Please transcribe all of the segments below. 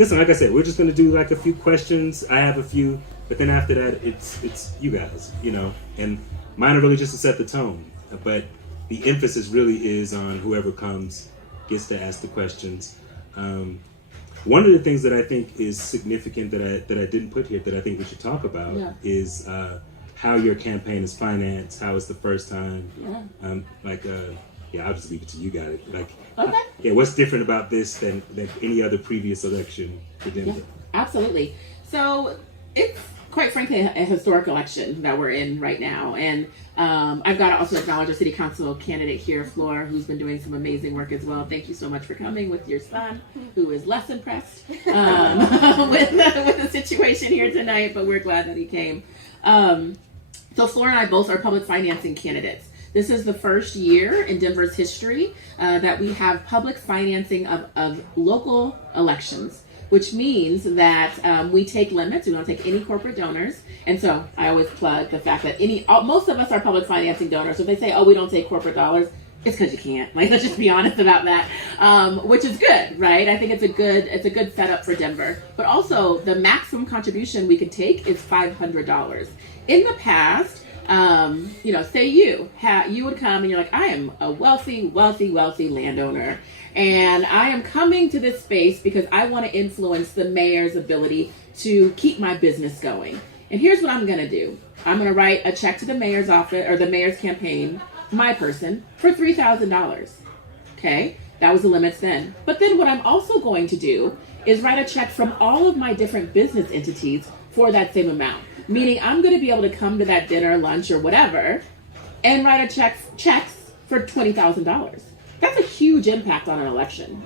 listen, like I said, we're just going to do like a few questions. I have a few, but then after that, it's you guys, and mine are really just to set the tone. But the emphasis really is on whoever comes gets to ask the questions. One of the things that I think is significant that I didn't put here that I think we should talk about is how your campaign is financed, how it's the first time. I'll just leave it to you guys. What's different about this than any other previous election for Denver? Yeah, absolutely. So it's quite frankly a historic election that we're in right now. And I've got to also acknowledge our city council candidate here, Flora, who's been doing some amazing work as well. Thank you so much for coming with your son, who is less impressed with the situation here tonight, but we're glad that he came. So Flora and I both are public financing candidates. This is the first year in Denver's history that we have public financing of local elections, which means that we take limits. We don't take any corporate donors. And so I always plug the fact that most of us are public financing donors. So if they say, oh, we don't take corporate dollars, it's because you can't. Let's just be honest about that, which is good, right? I think it's a good setup for Denver. But also the maximum contribution we could take is $500. In the past, say you would come and you're like, I am a wealthy landowner, and I am coming to this space because I want to influence the mayor's ability to keep my business going. And here's what I'm going to do. I'm going to write a check to the mayor's office or the mayor's campaign, my person, for $3,000. Okay, that was the limits then. But then what I'm also going to do is write a check from all of my different business entities for that same amount. Meaning I'm going to be able to come to that dinner, lunch, or whatever, and write checks for $20,000. That's a huge impact on an election,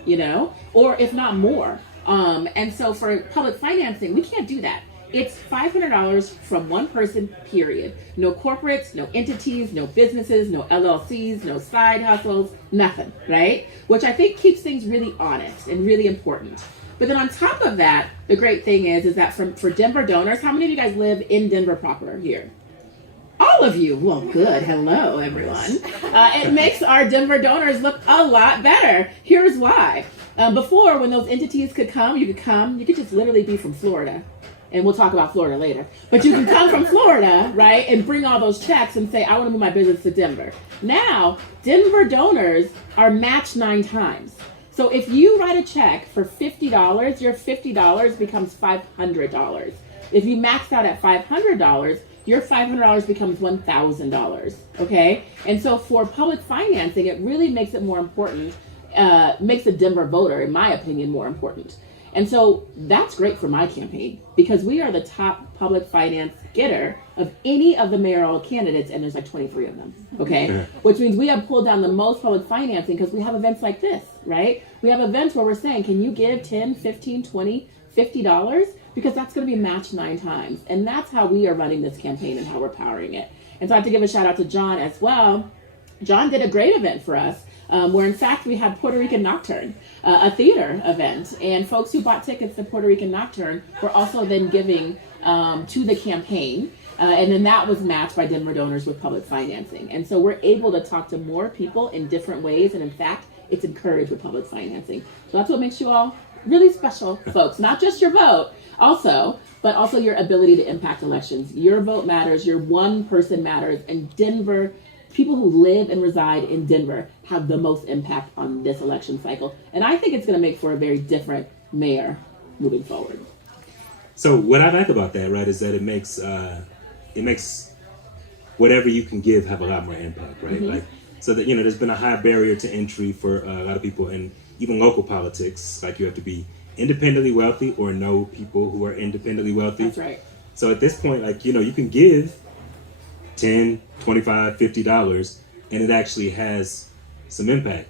or if not more. And so for public financing, we can't do that. It's $500 from one person, period. No corporates, no entities, no businesses, no LLCs, no side hustles, nothing, right? Which I think keeps things really honest and really important. But then on top of that, the great thing is that for Denver donors, how many of you guys live in Denver proper here? All of you. Well, good. Hello, everyone. It makes our Denver donors look a lot better. Here's why. Before, when those entities could come, you could just literally be from Florida. And we'll talk about Florida later. But you can come from Florida, right, and bring all those checks and say, I want to move my business to Denver. Now, Denver donors are matched 9 times. So if you write a check for $50, your $50 becomes $500. If you max out at $500, your $500 becomes $1,000, okay? And so for public financing, it really makes it more important, makes the Denver voter, in my opinion, more important. And so that's great for my campaign because we are the top public finance getter of any of the mayoral candidates, and there's like 23 of them, okay? Which means we have pulled down the most public financing because we have events like this, right? We have events where we're saying, can you give 10, 15, 20, $50? Because that's going to be matched 9 times. And that's how we are running this campaign and how we're powering it. And so I have to give a shout out to John as well. John did a great event for us. Where in fact we had Puerto Rican Nocturne, a theater event, and folks who bought tickets to Puerto Rican Nocturne were also then giving to the campaign, and then that was matched by Denver donors with public financing. And so we're able to talk to more people in different ways, and in fact it's encouraged with public financing. So that's what makes you all really special folks, not just your vote but also your ability to impact elections. Your vote matters, your one person matters, and Denver people who live and reside in Denver have the most impact on this election cycle. And I think it's going to make for a very different mayor moving forward. So what I like about that, right, is that it makes whatever you can give have a lot more impact, right? Mm-hmm. So that, there's been a high barrier to entry for a lot of people in even local politics. Like you have to be independently wealthy or know people who are independently wealthy. That's right. So at this point, you can give $10, $25, $50, and it actually has some impact.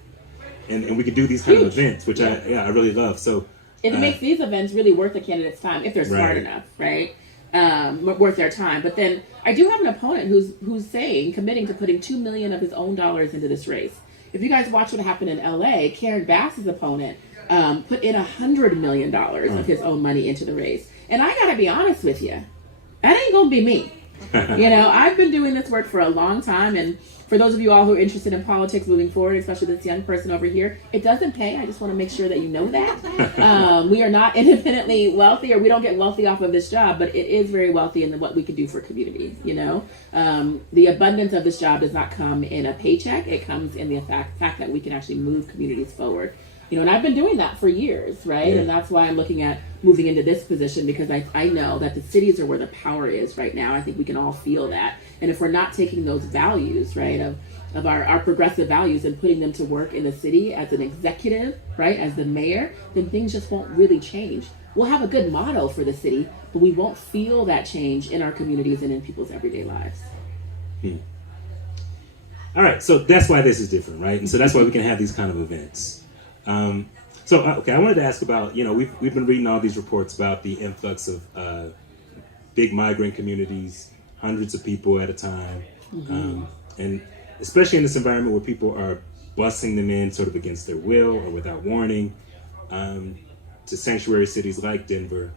And we can do these kind of events, which I really love. So it makes these events really worth the candidate's time if they're smart enough, right? Worth their time. But then I do have an opponent who's committing to putting $2 million of his own dollars into this race. If you guys watch what happened in LA, Karen Bass's opponent put in $100 million of his own money into the race. And I gotta be honest with you, that ain't gonna be me. I've been doing this work for a long time, and for those of you all who are interested in politics moving forward, especially this young person over here, it doesn't pay. I just want to make sure that you know that. We are not independently wealthy, or we don't get wealthy off of this job, but it is very wealthy in what we can do for communities, The abundance of this job does not come in a paycheck. It comes in the fact that we can actually move communities forward. And I've been doing that for years, right? Yeah. And that's why I'm looking at moving into this position, because I know that the cities are where the power is right now. I think we can all feel that. And if we're not taking those values, right, of our progressive values and putting them to work in the city as an executive, right, as the mayor, then things just won't really change. We'll have a good motto for the city, but we won't feel that change in our communities and in people's everyday lives. All right, so that's why this is different, right? And so that's why we can have these kind of events. Okay, I wanted to ask about, we've been reading all these reports about the influx of big migrant communities, hundreds of people at a time, and especially in this environment where people are busing them in sort of against their will or without warning, to sanctuary cities like Denver.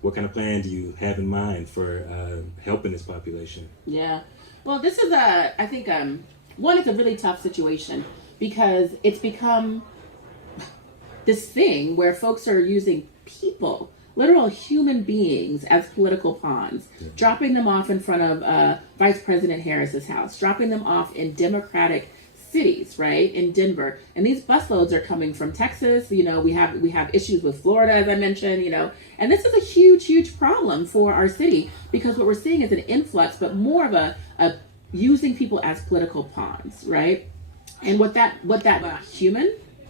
What kind of plan do you have in mind for helping this population? Yeah, well, this is I think, one, it's a really tough situation, because it's become this thing where folks are using people, literal human beings, as political pawns, dropping them off in front of Vice President Harris's house, dropping them off in Democratic cities, right, in Denver. And these busloads are coming from Texas. We have issues with Florida, as I mentioned, and this is a huge, huge problem for our city, because what we're seeing is an influx, but more of a using people as political pawns, right? And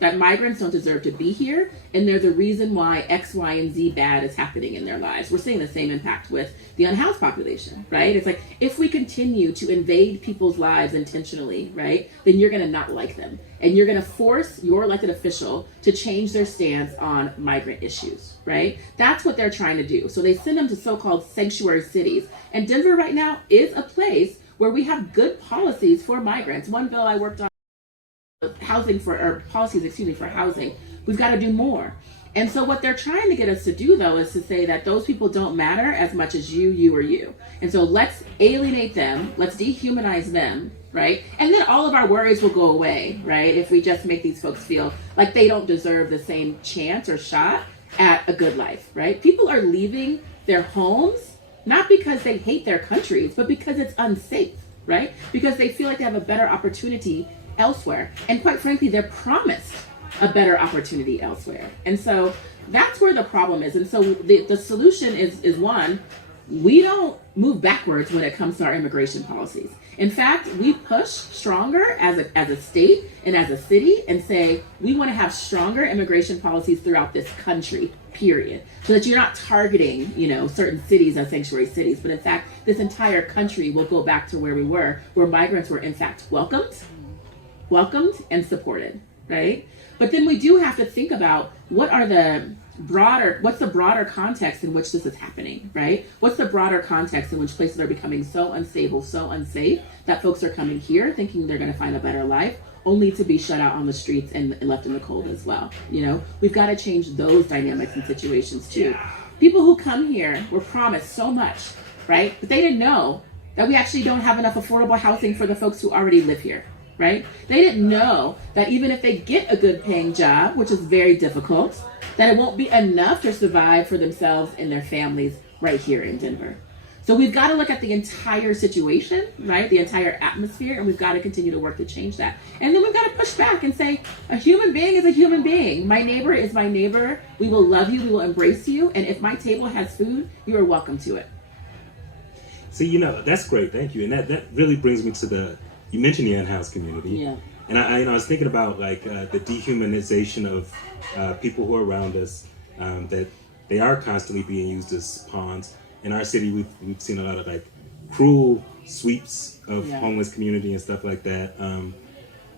that migrants don't deserve to be here, and they're the reason why X, Y, and Z bad is happening in their lives. We're seeing the same impact with the unhoused population, right? It's like, if we continue to invade people's lives intentionally, right, then you're going to not like them, and you're going to force your elected official to change their stance on migrant issues, right? That's what they're trying to do. So they send them to so-called sanctuary cities, and Denver right now is a place where we have good policies for migrants. One bill I worked on, policies for housing. We've got to do more. And so what they're trying to get us to do, though, is to say that those people don't matter as much as you, or you. And so let's alienate them, let's dehumanize them, right? And then all of our worries will go away, right? If we just make these folks feel like they don't deserve the same chance or shot at a good life, right? People are leaving their homes, not because they hate their countries, but because it's unsafe, right? Because they feel like they have a better opportunity elsewhere. And quite frankly, they're promised a better opportunity elsewhere. And so that's where the problem is. And so the solution is one, we don't move backwards when it comes to our immigration policies. In fact, we push stronger as a state and as a city, and say we want to have stronger immigration policies throughout this country, period. So that you're not targeting, certain cities as sanctuary cities, but in fact, this entire country will go back to where we were, where migrants were in fact welcomed and supported, right? But then we do have to think about what's the broader context in which this is happening, right? What's the broader context in which places are becoming so unstable, so unsafe, that folks are coming here thinking they're going to find a better life, only to be shut out on the streets and left in the cold as well. We've got to change those dynamics and situations too. People who come here were promised so much, right? But they didn't know that we actually don't have enough affordable housing for the folks who already live here, right? They didn't know that even if they get a good paying job, which is very difficult, that it won't be enough to survive for themselves and their families right here in Denver. So we've got to look at the entire situation, right? The entire atmosphere, and we've got to continue to work to change that. And then we've got to push back and say, a human being is a human being. My neighbor is my neighbor. We will love you. We will embrace you. And if my table has food, you are welcome to it. See, that's great. Thank you. And that really brings me to you mentioned the unhoused community. Yeah. And I was thinking about the dehumanization of people who are around us, that they are constantly being used as pawns. In our city, we've seen a lot of cruel sweeps of homeless community and stuff like that. I don't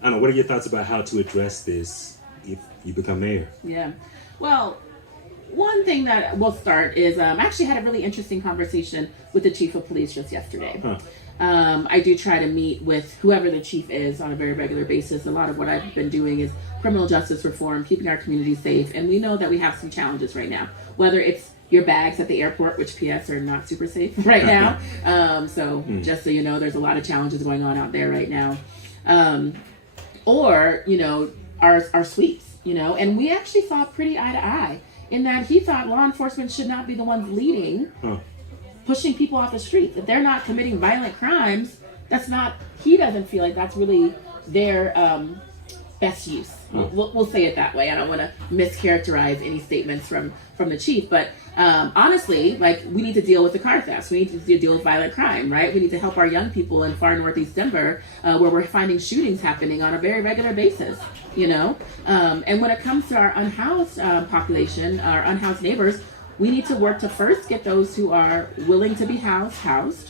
know. What are your thoughts about how to address this if you become mayor? Yeah. Well, one thing that we'll start is I actually had a really interesting conversation with the chief of police just yesterday. Huh. I do try to meet with whoever the chief is on a very regular basis. A lot of what I've been doing is criminal justice reform, keeping our community safe. And we know that we have some challenges right now, whether it's your bags at the airport, which PS are not super safe right now. Just so you know, there's a lot of challenges going on out there right now. Or, you know, our sweeps, you know, and we actually saw pretty eye to eye in that he thought law enforcement should not be the ones leading, pushing people off the streets. If they're not committing violent crimes, he doesn't feel like that's really their best use. We'll say it that way. I don't want to mischaracterize any statements from the chief, but honestly, like, we need to deal with the car thefts. We need to deal with violent crime, right? We need to help our young people in far northeast Denver, where we're finding shootings happening on a very regular basis, you know? And when it comes to our unhoused population, our unhoused neighbors, we need to work to first get those who are willing to be housed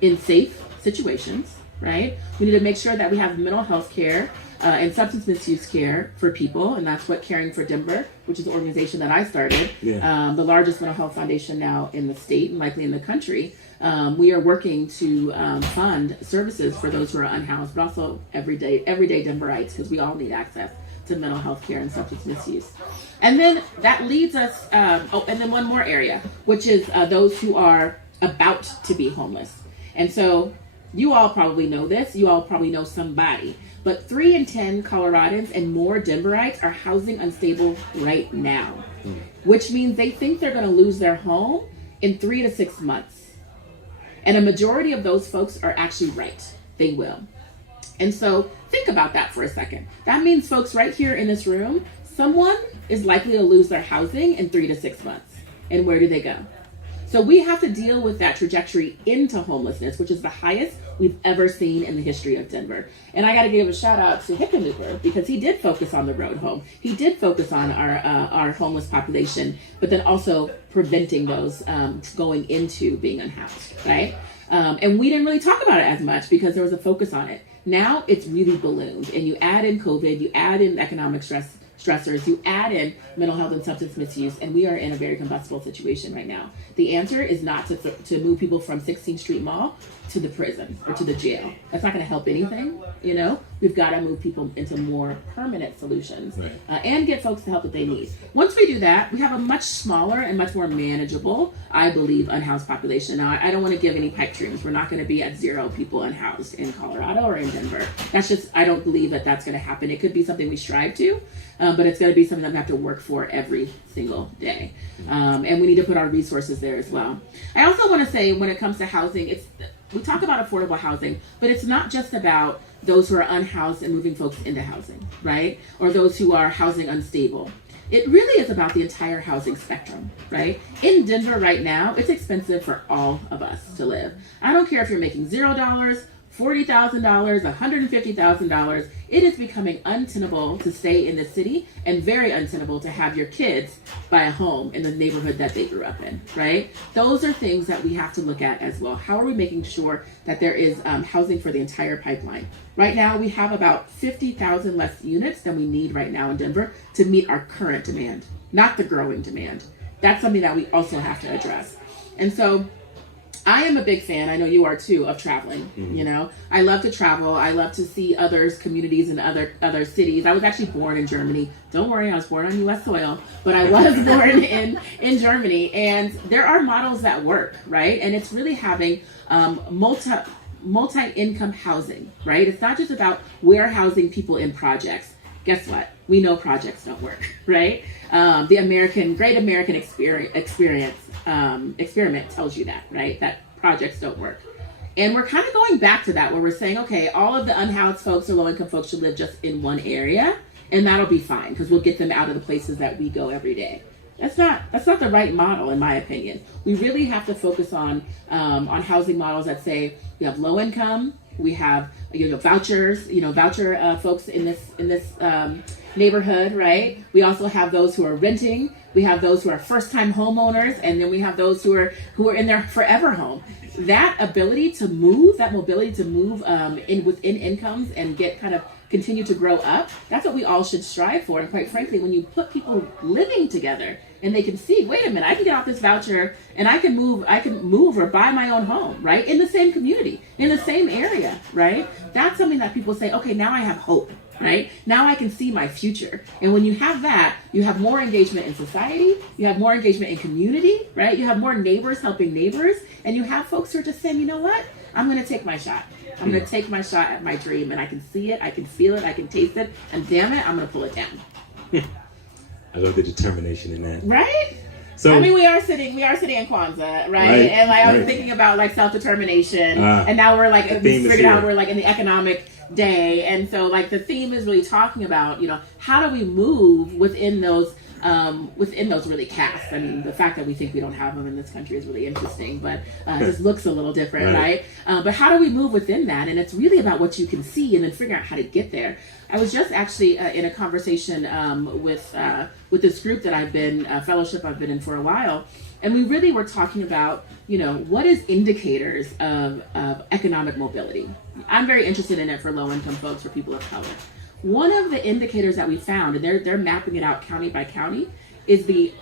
in safe situations, right? We need to make sure that we have mental health care and substance misuse care for people, and that's what Caring for Denver, which is the organization that I started, the largest mental health foundation now in the state and likely in the country. We are working to fund services for those who are unhoused, but also everyday Denverites, because we all need access to mental health care and substance misuse. And then that leads us, and then one more area, which is those who are about to be homeless. And so you all probably know this, you all probably know somebody, but 3 in 10 Coloradans and more Denverites are housing unstable right now, which means they think they're going to lose their home in 3 to 6 months. And a majority of those folks are actually right. They will. And so think about that for a second. That means folks right here in this room, someone is likely to lose their housing in 3 to 6 months. And where do they go? So we have to deal with that trajectory into homelessness, which is the highest we've ever seen in the history of Denver. And I got to give a shout out to Hickenlooper, because he did focus on the road home. He did focus on our homeless population, but then also preventing those going into being unhoused, right? And we didn't really talk about it as much because there was a focus on it. Now it's really ballooned, and you add in COVID, you add in economic stressors, you add in mental health and substance misuse, and we are in a very combustible situation right now. The answer is not to move people from 16th Street Mall to the prison or to the jail. That's not going to help anything, you know? We've got to move people into more permanent solutions, right, and get folks the help that they need. Once we do that, we have a much smaller and much more manageable, I believe, unhoused population. Now, I don't want to give any pipe dreams. We're not going to be at 0 people unhoused in Colorado or in Denver. That's just, I don't believe that that's going to happen. It could be something we strive to, but it's going to be something that we have to work for every single day. And we need to put our resources there as well. I also want to say, when it comes to housing, we talk about affordable housing, but it's not just about those who are unhoused and moving folks into housing, right? Or those who are housing unstable. It really is about the entire housing spectrum, right? In Denver right now, it's expensive for all of us to live. I don't care if you're making $0, $40,000, $150,000. It is becoming untenable to stay in the city, and very untenable to have your kids buy a home in the neighborhood that they grew up in, right? Those are things that we have to look at as well. How are we making sure that there is housing for the entire pipeline? Right now, we have about 50,000 less units than we need right now in Denver to meet our current demand, not the growing demand. That's something that we also have to address. And so I am a big fan, I know you are too, of traveling. You know, I love to travel. I love to see others, communities in other cities. I was actually born in Germany. Don't worry, I was born on U.S. soil, but I was born in Germany. And there are models that work, right? And it's really having multi-income housing, right? It's not just about warehousing people in projects. Guess what? We know projects don't work, right? The Great American Experiment tells you that, right? That projects don't work. And we're kind of going back to that, where we're saying, okay, all of the unhoused folks or low-income folks should live just in one area, and that'll be fine because we'll get them out of the places that we go every day. That's not the right model, in my opinion. We really have to focus on housing models that say we have low income, we have vouchers, voucher folks in this neighborhood, right? We also have those who are renting. We have those who are first-time homeowners, and then we have those who are in their forever home. That ability to move, that mobility to move within incomes and get continue to grow up, that's what we all should strive for. And quite frankly, when you put people living together and they can see, wait a minute, I can get off this voucher and I can move or buy my own home, right? In the same community, in the same area, right? That's something that people say, okay, now I have hope. right? Now I can see my future. And when you have that, you have more engagement in society, you have more engagement in community, right? You have more neighbors helping neighbors, and you have folks who are just saying, you know what? I'm going to take my shot. I'm going to take my shot at my dream, and I can see it, I can feel it, I can taste it, and damn it, I'm going to pull it down. I love the determination in that. Right? So, I mean, we are sitting in Kwanzaa, right? And like I was thinking about like self-determination, and now we're like we figured out we're like in the economic day, and so like the theme is really talking about, you know, how do we move within those really casts. I mean, the fact that we think we don't have them in this country is really interesting, but it just looks a little different, right? But how do we move within that? And it's really about what you can see and then figure out how to get there. I was just actually in a conversation with this group that I've been, fellowship I've been in for a while, and we really were talking about, you know, what is indicators of economic mobility. I'm very interested in it for low-income folks, for people of color. One of the indicators that we found, and they're mapping it out county by county, is the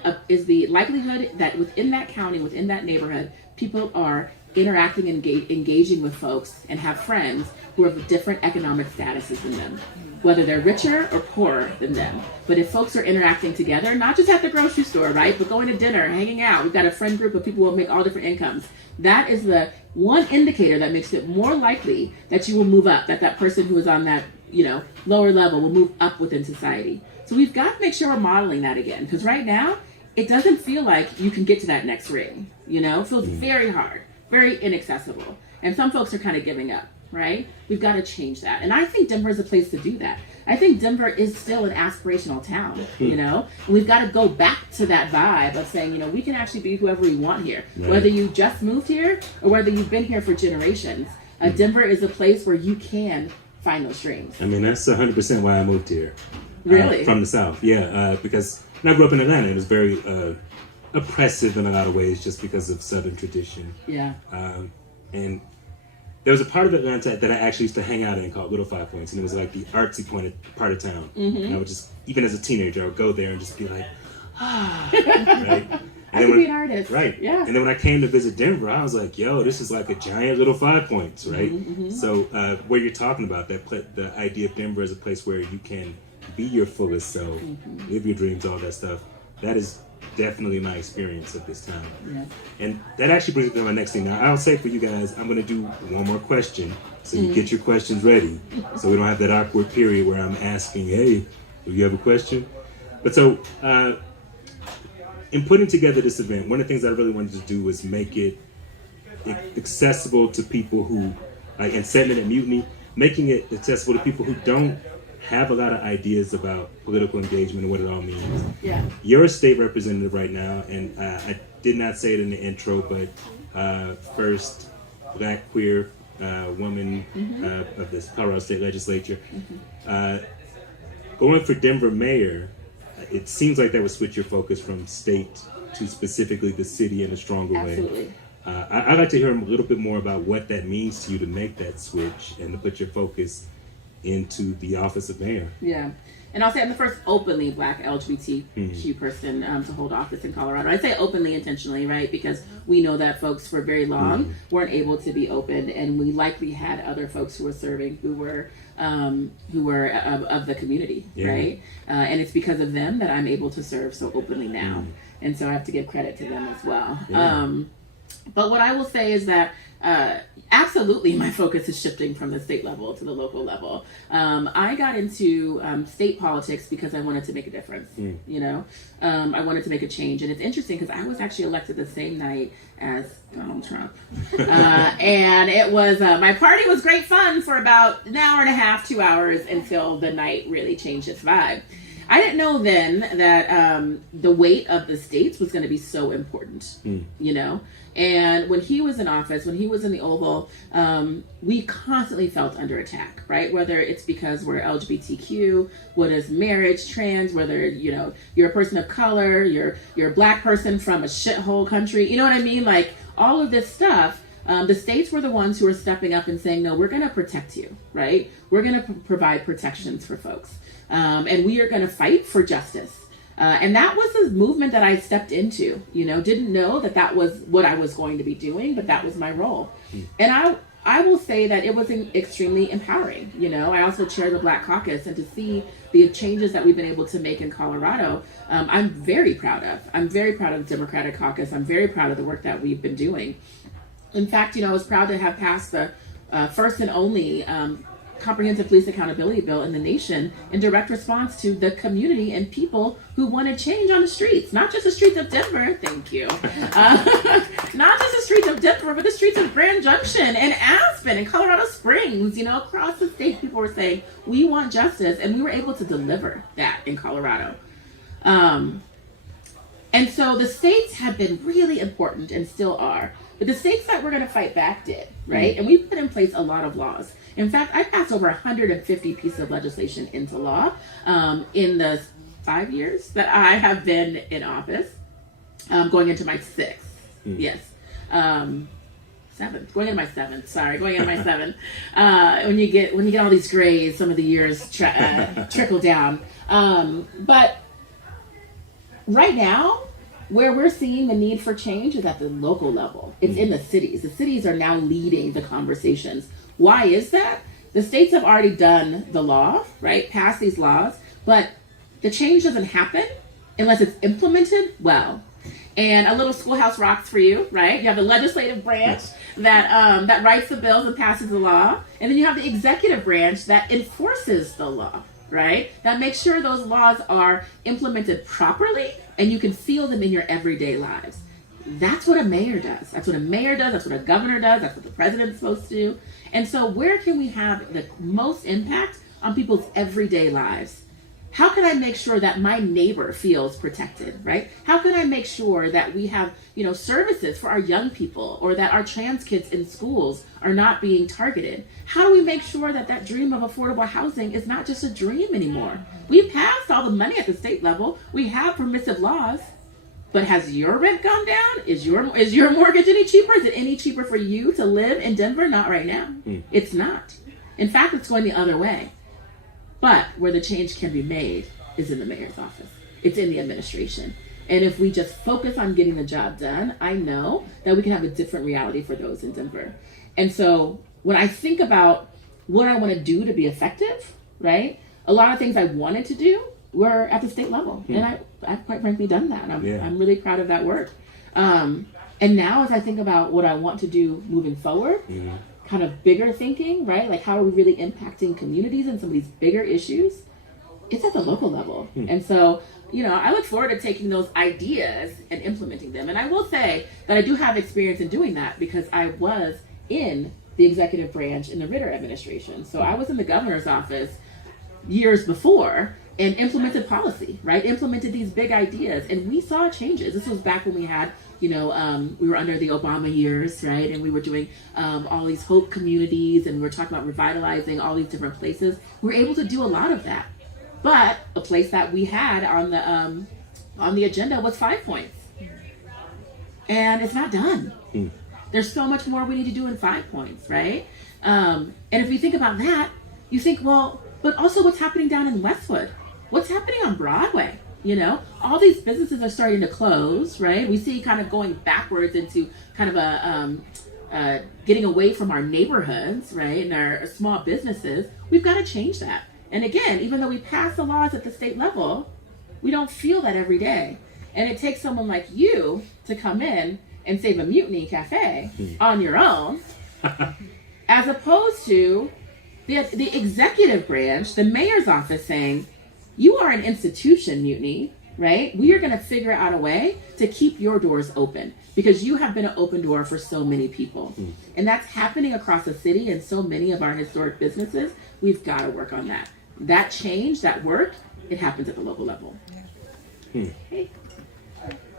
likelihood that within that county, within that neighborhood, people are interacting and engaging with folks and have friends who are of different economic statuses than them, whether they're richer or poorer than them. But if folks are interacting together, not just at the grocery store, right, but going to dinner, hanging out, we've got a friend group of people who make all different incomes. That is the one indicator that makes it more likely that you will move up, that person who is on that, you know, lower level will move up within society. So we've got to make sure we're modeling that again, because right now it doesn't feel like you can get to that next ring. You know, it feels very hard, very inaccessible, and some folks are kind of giving up. Right? We've got to change that, and I think Denver is a place to do that. I think Denver is still an aspirational town. You know, and we've got to go back to that vibe of saying, you know, we can actually be whoever we want here, whether you just moved here or whether you've been here for generations. Denver is a place where you can find those dreams. I mean, that's 100% why I moved here. Really? From the South, yeah. Because when I grew up in Atlanta, it was very oppressive in a lot of ways, just because of Southern tradition. Yeah. And there was a part of Atlanta that I actually used to hang out in called Little Five Points, and it was like the artsy part of town. And I would just, even as a teenager, I would go there and just be like, right? I could be an artist. Right. Yeah. And then when I came to visit Denver, I was like, yo, this is like a giant Little 5 Points, right? So where you're talking about, the idea of Denver as a place where you can be your fullest self, live your dreams, all that stuff, that is definitely my experience at this time. Yeah. And that actually brings me to my next thing. Now, I'll say for you guys, I'm going to do one more question, so you get your questions ready, so we don't have that awkward period where I'm asking, hey, do you have a question? But so, in putting together this event, one of the things I really wanted to do was make it accessible to people who, like in Segment at Mutiny, making it accessible to people who don't have a lot of ideas about political engagement and what it all means. Yeah. You're a state representative right now, and I did not say it in the intro, but first Black queer woman of this Colorado State Legislature. Going for Denver mayor, it seems like that would switch your focus from state to specifically the city in a stronger way. Absolutely. I'd like to hear a little bit more about what that means to you to make that switch and to put your focus into the office of mayor. Yeah. And I'll say I'm the first openly Black LGBTQ person to hold office in Colorado. I say openly intentionally, right? Because we know that folks for very long weren't able to be open, and we likely had other folks who were serving who were of the community, right? And it's because of them that I'm able to serve so openly now. And so I have to give credit to them as well. But what I will say is that absolutely my focus is shifting from the state level to the local level. I got into state politics because I wanted to make a difference. You know, I wanted to make a change. And it's interesting because I was actually elected the same night as Donald Trump. And it was, my party was great fun for about an hour and a half, 2 hours, until the night really changed its vibe. I didn't know then that the weight of the states was going to be so important, you know? And when he was in office, when he was in the Oval, we constantly felt under attack, right? Whether it's because we're LGBTQ, whether it's marriage, trans, whether, you know, you're a person of color, you're a Black person from a shithole country, you know what I mean? Like, all of this stuff, the states were the ones who were stepping up and saying, no, we're going to protect you, right? We're going to provide protections for folks. And we are going to fight for justice. And that was the movement that I stepped into, you know, didn't know that was what I was going to be doing, but that was my role. And I will say that it was extremely empowering. I also chair the Black Caucus, and to see the changes that we've been able to make in Colorado, I'm very proud of. I'm very proud of the Democratic Caucus. I'm very proud of the work that we've been doing. In fact, I was proud to have passed the first and only comprehensive police accountability bill in the nation in direct response to the community and people who wanted change on the streets, not just the streets of Denver, thank you, not just the streets of Denver, but the streets of Grand Junction and Aspen and Colorado Springs. Across the state, people were saying, we want justice, and we were able to deliver that in Colorado. And so the states have been really important and still are, but the states that we're going to fight back did, right? And we put in place a lot of laws. In fact, I passed over 150 pieces of legislation into law in the 5 years that I have been in office, going into my sixth. Yes. Seventh. Going into my seventh. Sorry, going into my seventh. When you get all these grades, some of the years trickle down. But right now, where we're seeing the need for change is at the local level. It's in the cities. The cities are now leading the conversations. Why is that? The states have already done the law, right? Passed these laws, but the change doesn't happen unless it's implemented well. And a little schoolhouse rocks for you, right? You have the legislative branch that writes the bills and passes the law, and then you have the executive branch that enforces the law, right? That makes sure those laws are implemented properly and you can feel them in your everyday lives. That's what a mayor does. That's what a mayor does. That's what a governor does. That's what the president's supposed to do. And so where can we have the most impact on people's everyday lives? How can I make sure that my neighbor feels protected, right? How can I make sure that we have, services for our young people, or that our trans kids in schools are not being targeted? How do we make sure that that dream of affordable housing is not just a dream anymore? We've passed all the money at the state level. We have permissive laws. But has your rent gone down? Is your mortgage any cheaper? Is it any cheaper for you to live in Denver? Not right now. It's not. In fact, it's going the other way. But where the change can be made is in the mayor's office. It's in the administration. And if we just focus on getting the job done, I know that we can have a different reality for those in Denver. And so when I think about what I want to do to be effective, right? A lot of things I wanted to do were at the state level. And I've quite frankly done that. I'm really proud of that work. And now as I think about what I want to do moving forward, kind of bigger thinking, right? Like how are we really impacting communities and some of these bigger issues? It's at the local level. And so, I look forward to taking those ideas and implementing them. And I will say that I do have experience in doing that because I was in the executive branch in the Ritter administration. So I was in the governor's office years before and implemented policy, right? Implemented these big ideas, and we saw changes. This was back when we had, we were under the Obama years, right? And we were doing all these hope communities, and we were talking about revitalizing all these different places. We were able to do a lot of that, but a place that we had on the agenda was 5 Points, and it's not done. There's so much more we need to do in 5 Points, right? And if we think about that, you think, well, but also what's happening down in Westwood? What's happening on Broadway? All these businesses are starting to close, right? We see kind of going backwards into kind of a getting away from our neighborhoods, right? And our small businesses. We've got to change that. And again, even though we pass the laws at the state level, we don't feel that every day. And it takes someone like you to come in and save a Mutiny Cafe on your own, as opposed to the executive branch, the mayor's office saying, you are an institution, Mutiny, right? We are going to figure out a way to keep your doors open because you have been an open door for so many people. And that's happening across the city and so many of our historic businesses. We've got to work on that. That change, that work, it happens at the local level. Hey,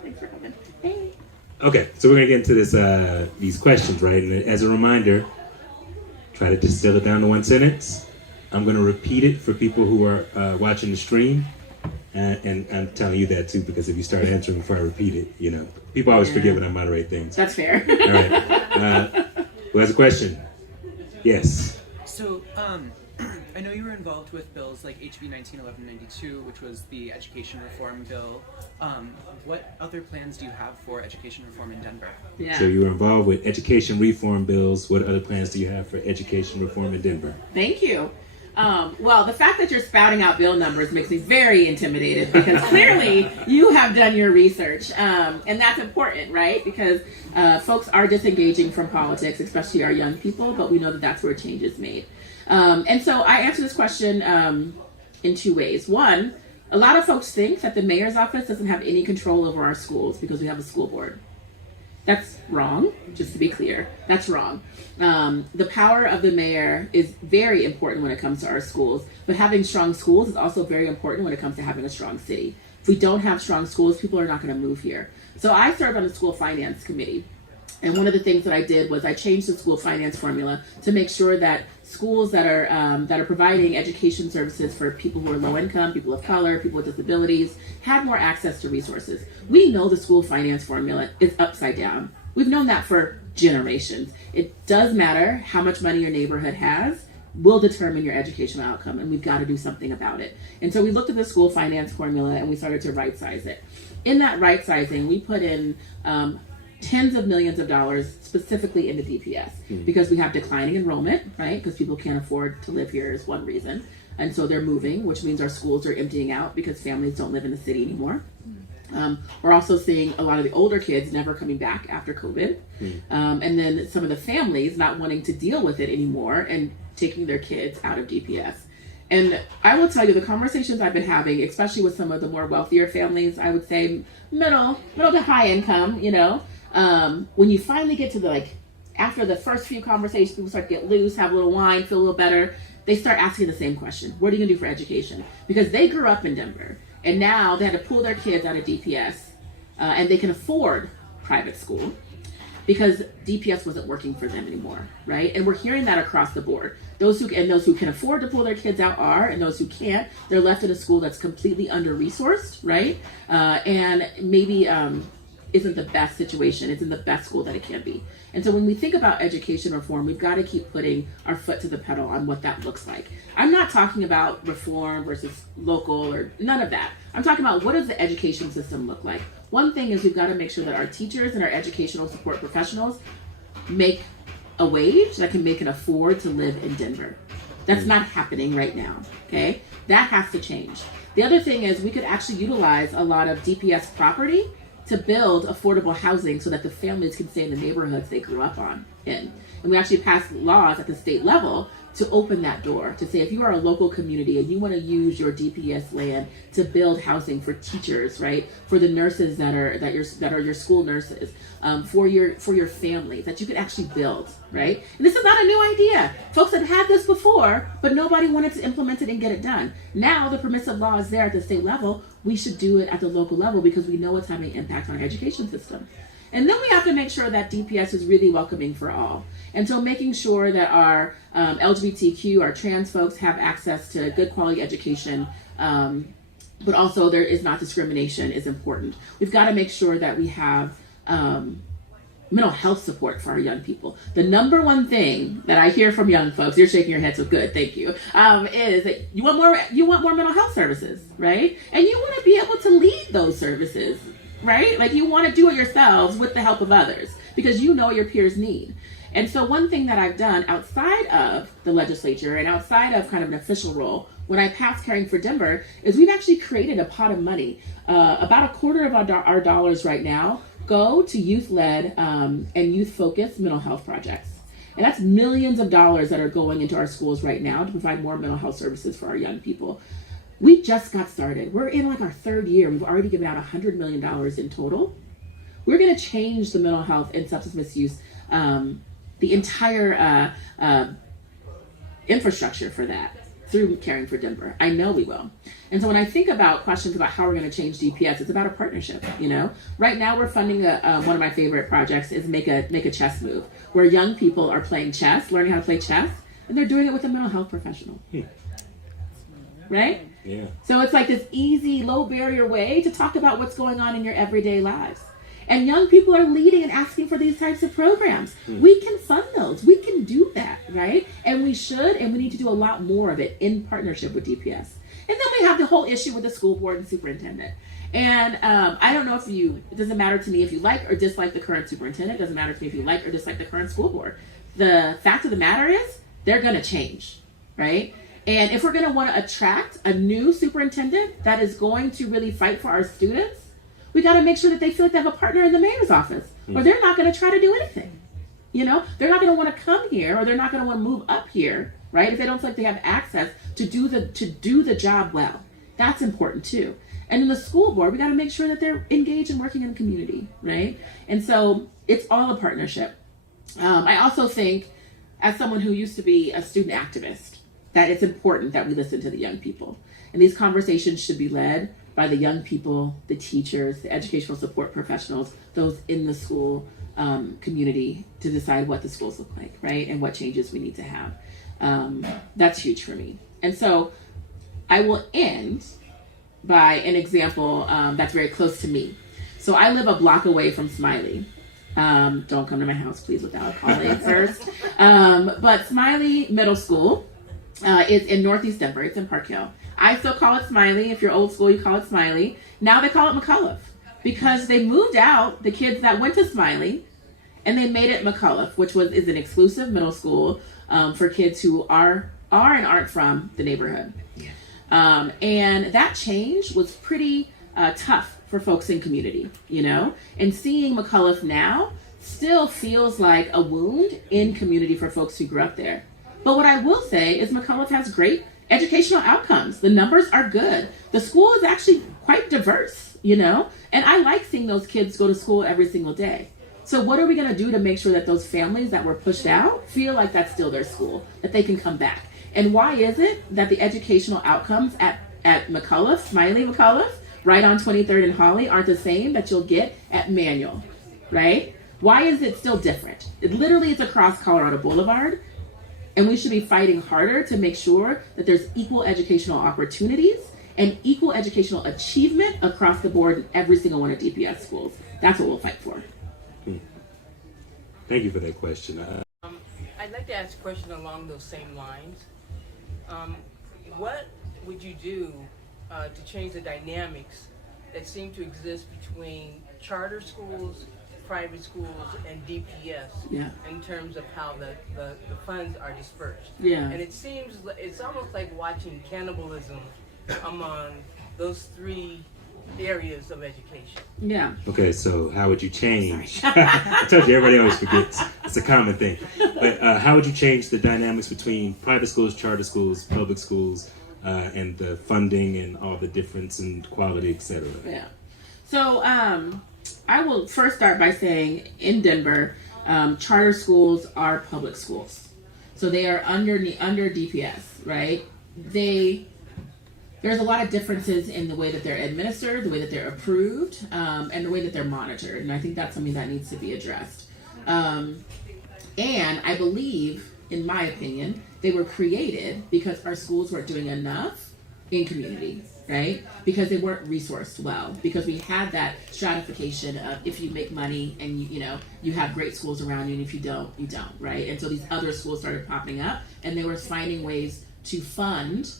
thanks for coming. Hey. Okay, so we're going to get into these questions, right? And as a reminder, try to distill it down to one sentence. I'm going to repeat it for people who are watching the stream. And I'm telling you that too, because if you start answering before I repeat it, people always forget when I moderate things. That's fair. All right. Who has a question? Yes. So, I know you were involved with bills like HB 191192, which was the education reform bill. What other plans do you have for education reform in Denver? Yeah. So you were involved with education reform bills. What other plans do you have for education reform in Denver? Thank you. Well, the fact that you're spouting out bill numbers makes me very intimidated because clearly you have done your research. And that's important, right? Because folks are disengaging from politics, especially our young people, but we know that that's where change is made. And so I answer this question in two ways. One, a lot of folks think that the mayor's office doesn't have any control over our schools because we have a school board. That's wrong, just to be clear. That's wrong. The power of the mayor is very important when it comes to our schools, but having strong schools is also very important when it comes to having a strong city. If we don't have strong schools, people are not going to move here. So I serve on the school finance committee. And one of the things that I did was I changed the school finance formula to make sure that schools that are providing education services for people who are low income, people of color, people with disabilities, have more access to resources. We know the school finance formula is upside down. We've known that for generations. It does matter how much money your neighborhood has will determine your educational outcome, and we've got to do something about it. And so we looked at the school finance formula and we started to right size it. In that right sizing, we put in tens of millions of dollars specifically into DPS because we have declining enrollment, right? Because people can't afford to live here is one reason. And so they're moving, which means our schools are emptying out because families don't live in the city anymore. We're also seeing a lot of the older kids never coming back after COVID. And then some of the families not wanting to deal with it anymore and taking their kids out of DPS. And I will tell you, the conversations I've been having, especially with some of the more wealthier families, I would say middle to high income, you know, when you finally get to after the first few conversations, people start to get loose, have a little wine, feel a little better. They start asking the same question. What are you going to do for education? Because they grew up in Denver and now they had to pull their kids out of DPS and they can afford private school because DPS wasn't working for them anymore, right? And we're hearing that across the board. Those who can afford to pull their kids out are, and those who can't, they're left in a school that's completely under-resourced, right? And maybe isn't the best situation. It's in the best school that it can be. And so when we think about education reform, we've got to keep putting our foot to the pedal on what that looks like. I'm not talking about reform versus local or none of that. I'm talking about what does the education system look like? One thing is we've got to make sure that our teachers and our educational support professionals make a wage that can make it afford to live in Denver. That's not happening right now, okay? That has to change. The other thing is we could actually utilize a lot of DPS property to build affordable housing so that the families can stay in the neighborhoods they grew up in. And we actually passed laws at the state level to open that door, to say if you are a local community and you want to use your DPS land to build housing for teachers, right, for the nurses that are your school nurses, for your families, that you could actually build, right? And this is not a new idea. Folks have had this before, but nobody wanted to implement it and get it done. Now the permissive law is there at the state level. We should do it at the local level because we know it's having an impact on our education system. And then we have to make sure that DPS is really welcoming for all. And so making sure that our LGBTQ, our trans folks have access to good quality education, but also there is not discrimination is important. We've got to make sure that we have mental health support for our young people. The number one thing that I hear from young folks, you're shaking your head, so good, thank you, is that you want more mental health services, right? And you want to be able to lead those services, right? Like you want to do it yourselves with the help of others because you know what your peers need. And so one thing that I've done outside of the legislature and outside of kind of an official role, when I passed Caring for Denver, is we've actually created a pot of money. About a quarter of our dollars right now go to youth-led and youth-focused mental health projects. And that's millions of dollars that are going into our schools right now to provide more mental health services for our young people. We just got started. We're in our third year. We've already given out $100 million in total. We're going to change the mental health and substance misuse, the entire infrastructure for that through Caring for Denver. I know we will. And so when I think about questions about how we're going to change DPS, it's about a partnership, you know? Right now we're funding one of my favorite projects is Make a Chess Move, where young people are playing chess, learning how to play chess, and they're doing it with a mental health professional. Right? Yeah. So it's like this easy, low barrier way to talk about what's going on in your everyday lives. And young people are leading and asking for these types of programs. We can fund those. We can do that, right? And we should, and we need to do a lot more of it in partnership with DPS. And then we have the whole issue with the school board and superintendent. And I don't know if it doesn't matter to me if you like or dislike the current superintendent. It doesn't matter to me if you like or dislike the current school board. The fact of the matter is, they're going to change, right? And if we're going to want to attract a new superintendent that is going to really fight for our students, we got to make sure that they feel like they have a partner in the mayor's office, or they're not going to try to do anything. You know, they're not going to want to come here, or they're not going to want to move up here, right? If they don't feel like they have access to do the job well. That's important too. And in the school board, we got to make sure that they're engaged and working in the community, right? And so it's all a partnership. I also think, as someone who used to be a student activist, that it's important that we listen to the young people. And these conversations should be led by the young people, the teachers, the educational support professionals, those in the school community, to decide what the schools look like, right? And what changes we need to have. That's huge for me. And so I will end by an example that's very close to me. So I live a block away from Smiley. Don't come to my house, please, without calling first. But Smiley Middle School is in Northeast Denver. It's in Park Hill. I still call it Smiley. If you're old school, you call it Smiley. Now they call it McCullough because they moved out the kids that went to Smiley and they made it McCullough, which is an exclusive middle school for kids who are and aren't from the neighborhood. And that change was pretty tough for folks in community, you know? And seeing McCullough now still feels like a wound in community for folks who grew up there. But what I will say is McCullough has great educational outcomes. The numbers are good. The school is actually quite diverse, you know? And I like seeing those kids go to school every single day. So what are we going to do to make sure that those families that were pushed out feel like that's still their school, that they can come back? And why is it that the educational outcomes at McCullough, Smiley McCullough, right on 23rd and Holly, aren't the same that you'll get at Manual, right? Why is it still different? It literally is across Colorado Boulevard, and we should be fighting harder to make sure that there's equal educational opportunities and equal educational achievement across the board in every single one of DPS schools. That's what we'll fight for. Thank you for that question. I'd like to ask a question along those same lines. What would you do to change the dynamics that seem to exist between charter schools, private schools, and DPS in terms of how the funds are dispersed? And it seems, it's almost like watching cannibalism among those three areas of education. Okay, so how would you change? I told you, everybody always forgets. It's a common thing. But how would you change the dynamics between private schools, charter schools, public schools, and the funding and all the difference in quality, etc.? So I will first start by saying in Denver, charter schools are public schools. So they are under DPS, right? There's a lot of differences in the way that they're administered, the way that they're approved, and the way that they're monitored. And I think that's something that needs to be addressed. And I believe, in my opinion, they were created because our schools weren't doing enough in community, right? Because they weren't resourced well. Because we had that stratification of if you make money and you have great schools around you, and if you don't, you don't, right? And so these other schools started popping up, and they were finding ways to fund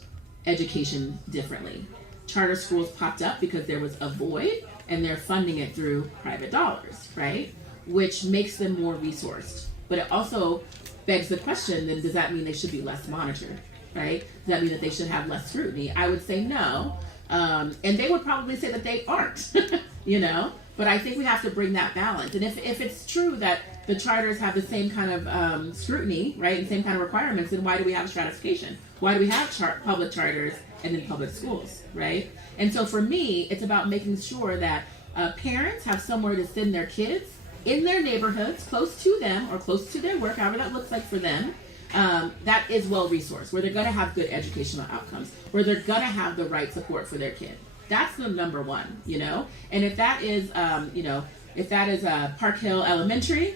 education differently. Charter schools popped up because there was a void, and they're funding it through private dollars, right? Which makes them more resourced. But it also begs the question, then does that mean they should be less monitored, right? Does that mean that they should have less scrutiny? I would say no. And they would probably say that they aren't, But I think we have to bring that balance. And if it's true that the charters have the same kind of scrutiny, right, and same kind of requirements, then why do we have stratification? Why do we have public charters and then public schools, right? And so for me, it's about making sure that parents have somewhere to send their kids in their neighborhoods, close to them or close to their work, however that looks like for them, that is well-resourced, where they're going to have good educational outcomes, where they're going to have the right support for their kid. That's the number one, And if that is, Park Hill Elementary,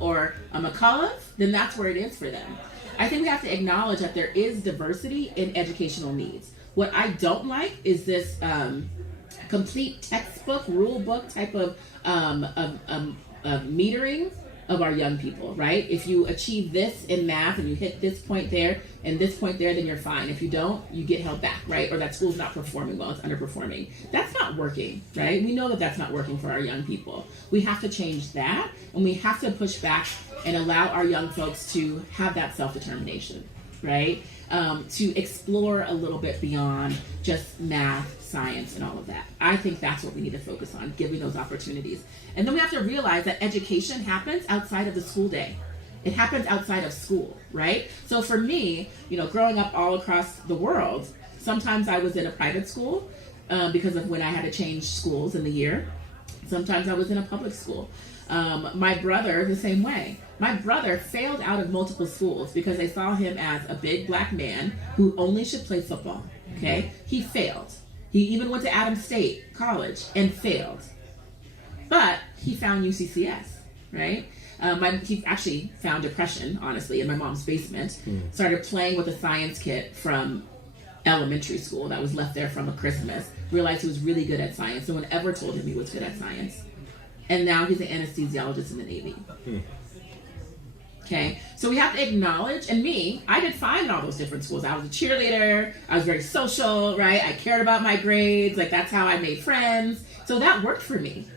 or a McCullough, then that's where it is for them. I think we have to acknowledge that there is diversity in educational needs. What I don't like is this complete textbook, rule book type of metering of our young people, right? If you achieve this in math and you hit this point there and this point there, then you're fine. If you don't, you get held back, right? Or that school's not performing well, it's underperforming. That's not working, right? We know that that's not working for our young people. We have to change that, and we have to push back and allow our young folks to have that self-determination, right? To explore a little bit beyond just math, science, and all of that. I think that's what we need to focus on, giving those opportunities. And then we have to realize that education happens outside of the school day. It happens outside of school, right? So for me, growing up all across the world, sometimes I was in a private school because of when I had to change schools in the year. Sometimes I was in a public school. My brother, the same way. My brother failed out of multiple schools because they saw him as a big black man who only should play football, okay? He failed. He even went to Adams State College and failed. But he found UCCS, right? He actually found depression, honestly, in my mom's basement. Started playing with a science kit from elementary school that was left there from a Christmas. Realized he was really good at science. No one ever told him he was good at science. And now he's an anesthesiologist in the Navy. Okay, so we have to acknowledge, and I did fine in all those different schools. I was a cheerleader, I was very social, right? I cared about my grades, like that's how I made friends. So that worked for me.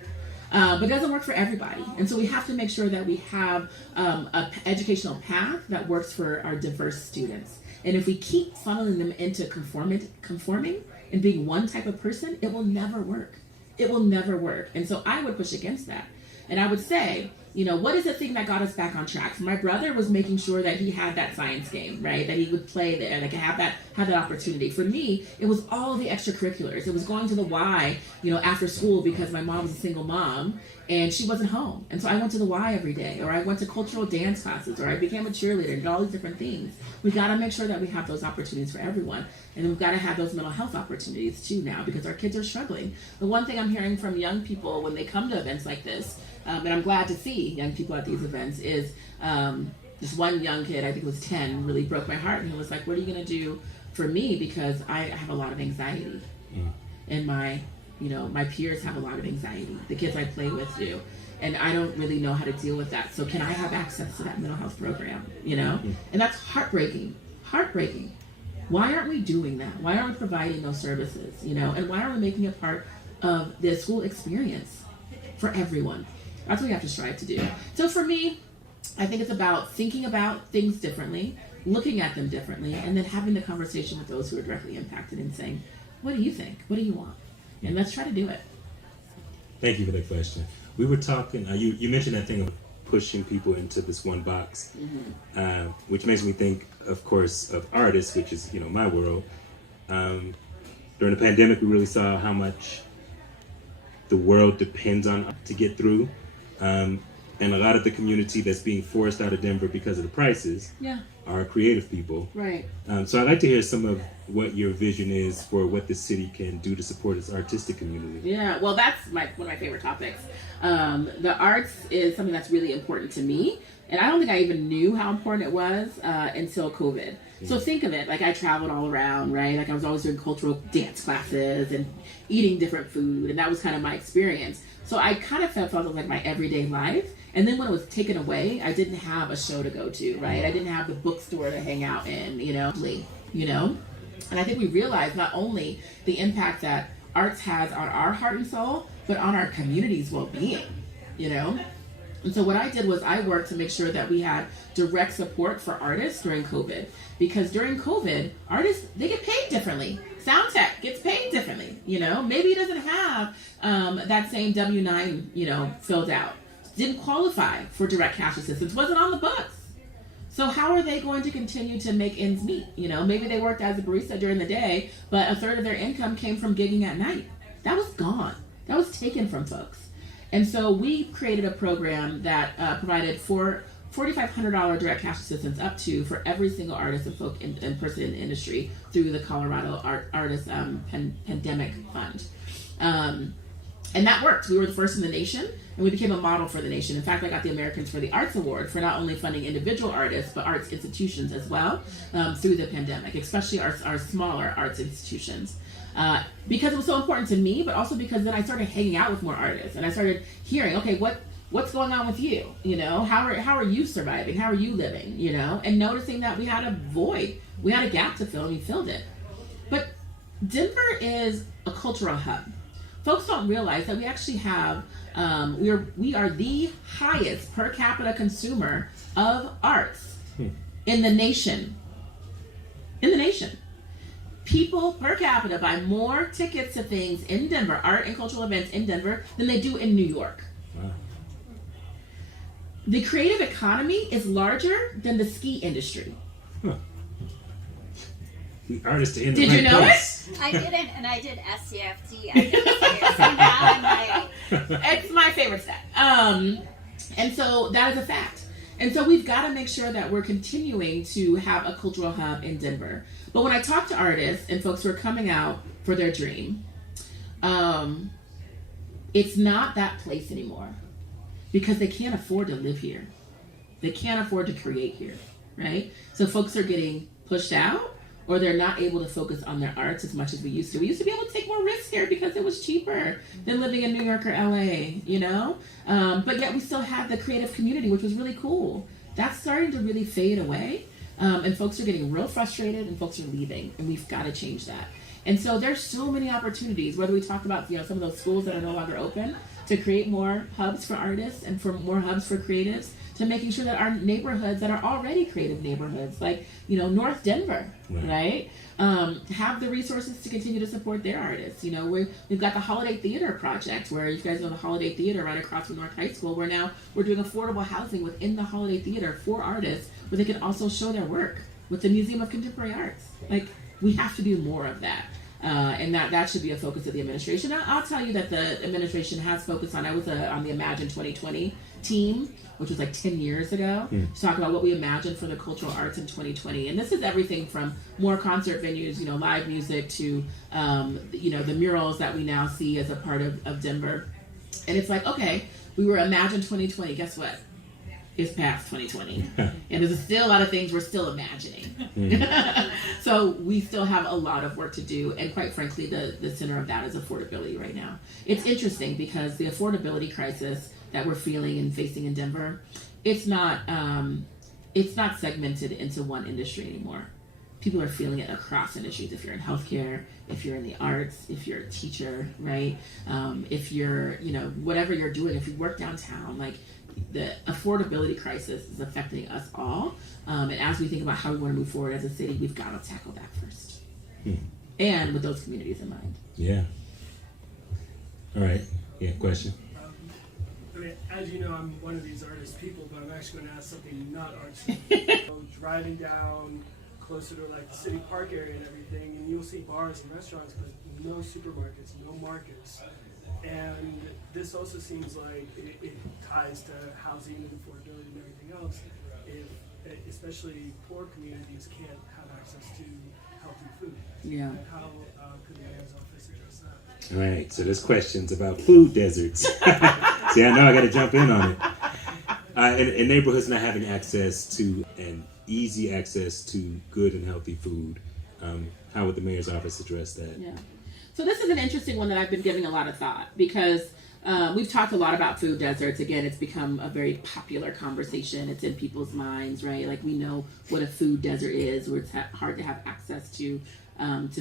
But it doesn't work for everybody. And so we have to make sure that we have an educational path that works for our diverse students. And if we keep funneling them into conforming and being one type of person, it will never work. It will never work. And so I would push against that. And I would say, what is the thing that got us back on track? My brother was making sure that he had that science game, right? That he would play there, like have that opportunity. For me, it was all of the extracurriculars. It was going to the Y, after school because my mom was a single mom and she wasn't home. And so I went to the Y every day, or I went to cultural dance classes, or I became a cheerleader, and all these different things. We got to make sure that we have those opportunities for everyone. And we've got to have those mental health opportunities too now, because our kids are struggling. The one thing I'm hearing from young people when they come to events like this, and I'm glad to see young people at these events, is this one young kid, I think it was 10, really broke my heart. And he was like, what are you going to do for me? Because I have a lot of anxiety. And my peers have a lot of anxiety. The kids I play with do. And I don't really know how to deal with that. So can I have access to that mental health program? And that's heartbreaking. Heartbreaking. Why aren't we doing that? Why aren't we providing those services? And why aren't we making it part of the school experience for everyone? That's what we have to strive to do. So for me, I think it's about thinking about things differently, looking at them differently, and then having the conversation with those who are directly impacted and saying, what do you think? What do you want? And let's try to do it. Thank you for that question. We were talking, you mentioned that thing of pushing people into this one box, which makes me think, of course, of artists, which is, my world. During the pandemic, we really saw how much the world depends on us to get through. And a lot of the community that's being forced out of Denver because of the prices are creative people. Right. So I'd like to hear some of what your vision is for what the city can do to support its artistic community. Yeah, well, that's one of my favorite topics. The arts is something that's really important to me. And I don't think I even knew how important it was until COVID. So think of it, like I traveled all around, right? Like I was always doing cultural dance classes and eating different food. And that was kind of my experience. So I kind of felt it was like my everyday life. And then when it was taken away, I didn't have a show to go to, right? I didn't have the bookstore to hang out in, And I think we realized not only the impact that arts has on our heart and soul, but on our community's well-being, And so what I did was I worked to make sure that we had direct support for artists during COVID. Because during COVID, artists, they get paid differently. Sound tech gets paid differently, Maybe it doesn't have that same W-9, filled out. Didn't qualify for direct cash assistance, wasn't on the books. So how are they going to continue to make ends meet? Maybe they worked as a barista during the day, but a third of their income came from gigging at night. That was gone. That was taken from folks. And so we created a program that provided $4,500 direct cash assistance up to for every single artist and person in the industry through the Colorado Artist Pandemic Fund. And that worked. We were the first in the nation, and we became a model for the nation. In fact, I got the Americans for the Arts Award for not only funding individual artists, but arts institutions as well through the pandemic, especially our smaller arts institutions. because it was so important to me, but also because then I started hanging out with more artists and I started hearing, okay, what's going on with you? You know, how are you surviving? How are you living? You know, and noticing that we had a void, we had a gap to fill, and we filled it. But Denver is a cultural hub. Folks don't realize that we actually have we are the highest per capita consumer of arts in the nation. In the nation. People per capita buy more tickets to things in Denver, art and cultural events in Denver, than they do in New York. Wow. The creative economy is larger than the ski industry. Huh. The artist in the Did right you know place. it? I didn't, and I did SCFT. I did it, so now It's my favorite stat. And so that is a fact. And so we've got to make sure that we're continuing to have a cultural hub in Denver. But when I talk to artists and folks who are coming out for their dream, it's not that place anymore because they can't afford to live here. They can't afford to create here, right? So folks are getting pushed out, or they're not able to focus on their arts as much as we used to. We used to be able to take more risks here because it was cheaper than living in New York or LA, you know? But yet we still had the creative community, which was really cool. That's starting to really fade away. And folks are getting real frustrated and folks are leaving, and we've got to change that. And so there's so many opportunities, whether we talk about, you know, some of those schools that are no longer open, to create more hubs for artists and for more hubs for creatives, to making sure that our neighborhoods that are already creative neighborhoods, like, you know, North Denver, right? Have the resources to continue to support their artists. You know, we've got the Holiday Theater Project, where you guys know the Holiday Theater right across from North High School, where now we're doing affordable housing within the Holiday Theater for artists, where they can also show their work with the Museum of Contemporary Arts. Like, we have to do more of that. And that should be a focus of the administration. I'll tell you that the administration has focused on, I was on the Imagine 2020 team, which was like 10 years ago, to talk about what we imagined for the cultural arts in 2020. And this is everything from more concert venues, you know, live music, to, you know, the murals that we now see as a part of Denver. And it's like, okay, we were Imagine 2020. Guess what? It's past 2020. And there's still a lot of things we're still imagining. So we still have a lot of work to do. And quite frankly, the center of that is affordability right now. It's interesting because the affordability crisis that we're feeling and facing in Denver, it's not segmented into one industry anymore. People are feeling it across industries. If you're in healthcare, if you're in the arts, if you're a teacher, right? If you're, you know, whatever you're doing, if you work downtown, like, the affordability crisis is affecting us all. And as we think about how we want to move forward as a city, we've got to tackle that first. And with those communities in mind. Yeah. All right. Yeah, question? I mean, as you know, I'm one of these artist people, but I'm actually going to ask something not artsy. So driving down closer to like the city park area and everything, and you'll see bars and restaurants, but no supermarkets, no markets. And this also seems like it ties to housing and affordability and everything else. If especially poor communities can't have access to healthy food. Yeah. And how could the mayor's office address that? All right, so there's questions about food deserts. See, I know I got to jump in on it. In neighborhoods not having access to and easy access to good and healthy food, how would the mayor's office address that? Yeah. So this is an interesting one that I've been giving a lot of thought because we've talked a lot about food deserts. Again, it's become a very popular conversation. It's in people's minds, right? Like, we know what a food desert is, where it's hard to have access to